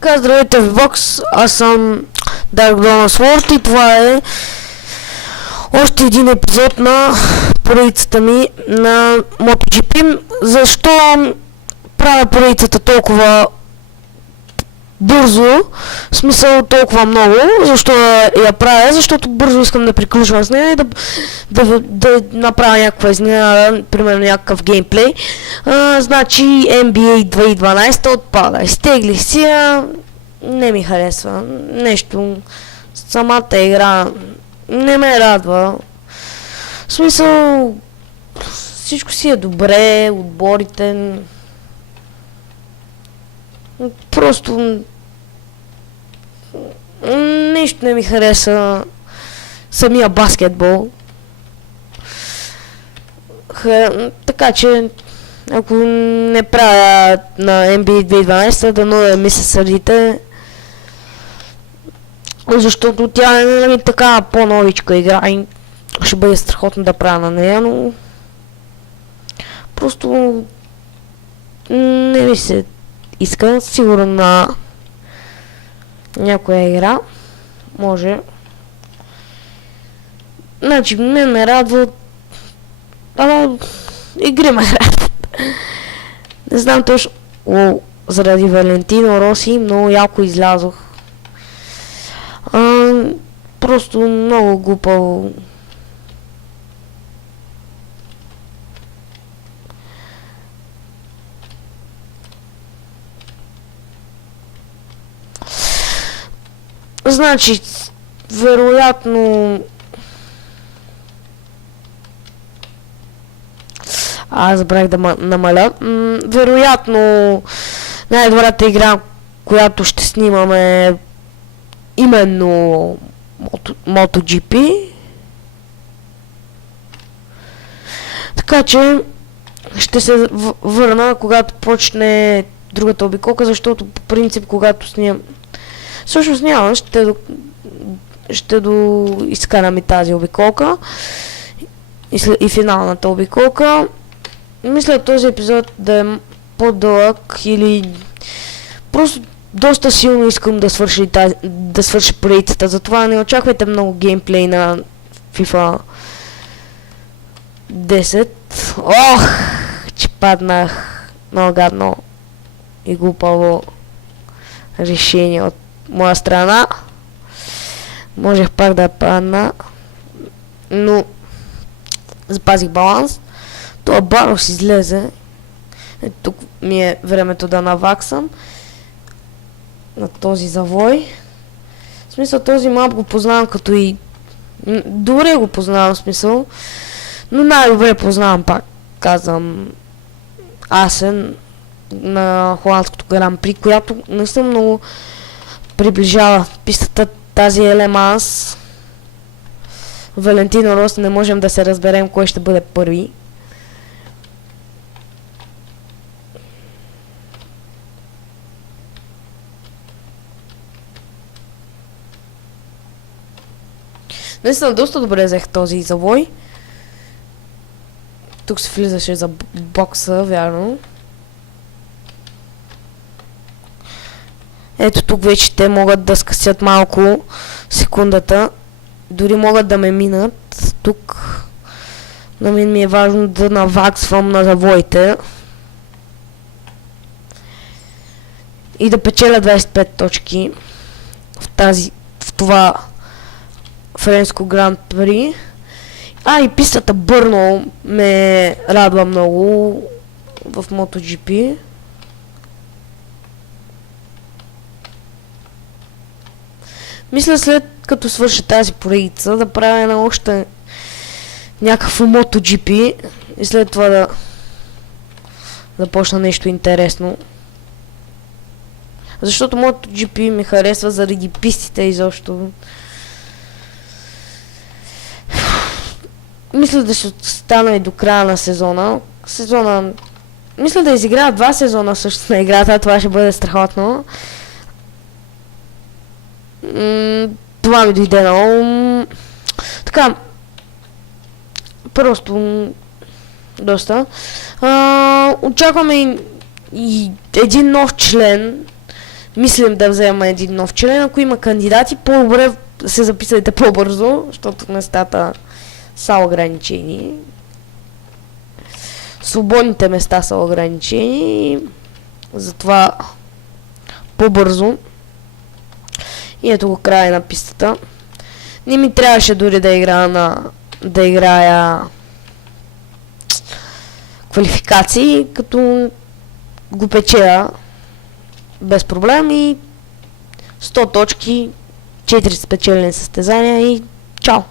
Така, здравейте в бокс, аз съм Dark Donald Sword и това е още един епизод на поредицата ми на MotoGP. Защо правя поредицата толкова бързо, в смисъл толкова много, защо я правя? Защото бързо искам да приключвам с нея и да направя някаква изненада, примерно някакъв геймплей. Значи NBA 2012 отпада. Изтегли си я, не ми харесва. Нещо, самата игра не ме радва. В смисъл, всичко си е добре, отборите... Просто нещо не ми хареса самия баскетбол. Така че ако не правя на NBA 2012, да ми се сърдите, защото тя е така по-новичка игра и ще бъде страхотно да правя на нея, но просто не ми се иска. Сигурно на някоя игра може. Значи ме радва, игри ме радват. Не знам точно. Заради Валентино Роси много яко излязох. Просто много глупаво. Значи, вероятно... забравих да намаля. Вероятно, най-добрата игра, която ще снимаме, е именно MotoGP. Така че, ще се върна, когато почне другата обиколка, защото по принцип, когато снимам... Всъщност няма, ще изкарам и тази обиколка и финалната обиколка. Мисля този епизод да е по-дълъг или просто доста силно искам да свърши поредицата, затова не очаквайте много геймплей на FIFA 10. Ох, че паднах много гадно и глупаво решение от моя страна. Можех пак да падна, но запазих баланс. Това Барос излезе. Тук ми е времето да наваксам на този завой. В смисъл, този мап го познавам като и... Добре го познавам, в смисъл, но най-добре познавам, пак казвам, Асен на холандското Гран При, която не съм много приближава пистата, тази е Ле Манс. Валентино Роси не можем да се разберем кой ще бъде първи. Наистина доста добре взех този завой. Тук се влизаше за бокса, вярно. Ето тук вече те могат да скъсят малко секундата. Дори могат да ме минат. Тук на мен ми е важно да наваксвам на завоите. И да печеля 25 точки в това френско Гран При. И пистата Бърно ме радва много в MotoGP. Мисля след като свърша тази поредица да правя на още някакво MotoGP и след това да започна нещо интересно. Защото MotoGP ми харесва заради пистите изобщо. Мисля да ще стана и до края на сезона. Мисля да изиграя 2 сезона също на играта, това ще бъде страхотно. Това ми дойде на ум. Така. Просто доста. Очакваме и един нов член мислим да вземем един нов член. Ако има кандидати, по-добре се записайте по-бързо, защото местата са ограничени. Свободните места са ограничени. Затова по-бързо. И ето го края на пистата. Не ми трябваше дори да играя квалификации, като го печеля без проблем и 100 точки, 4 спечелени състезания и чао!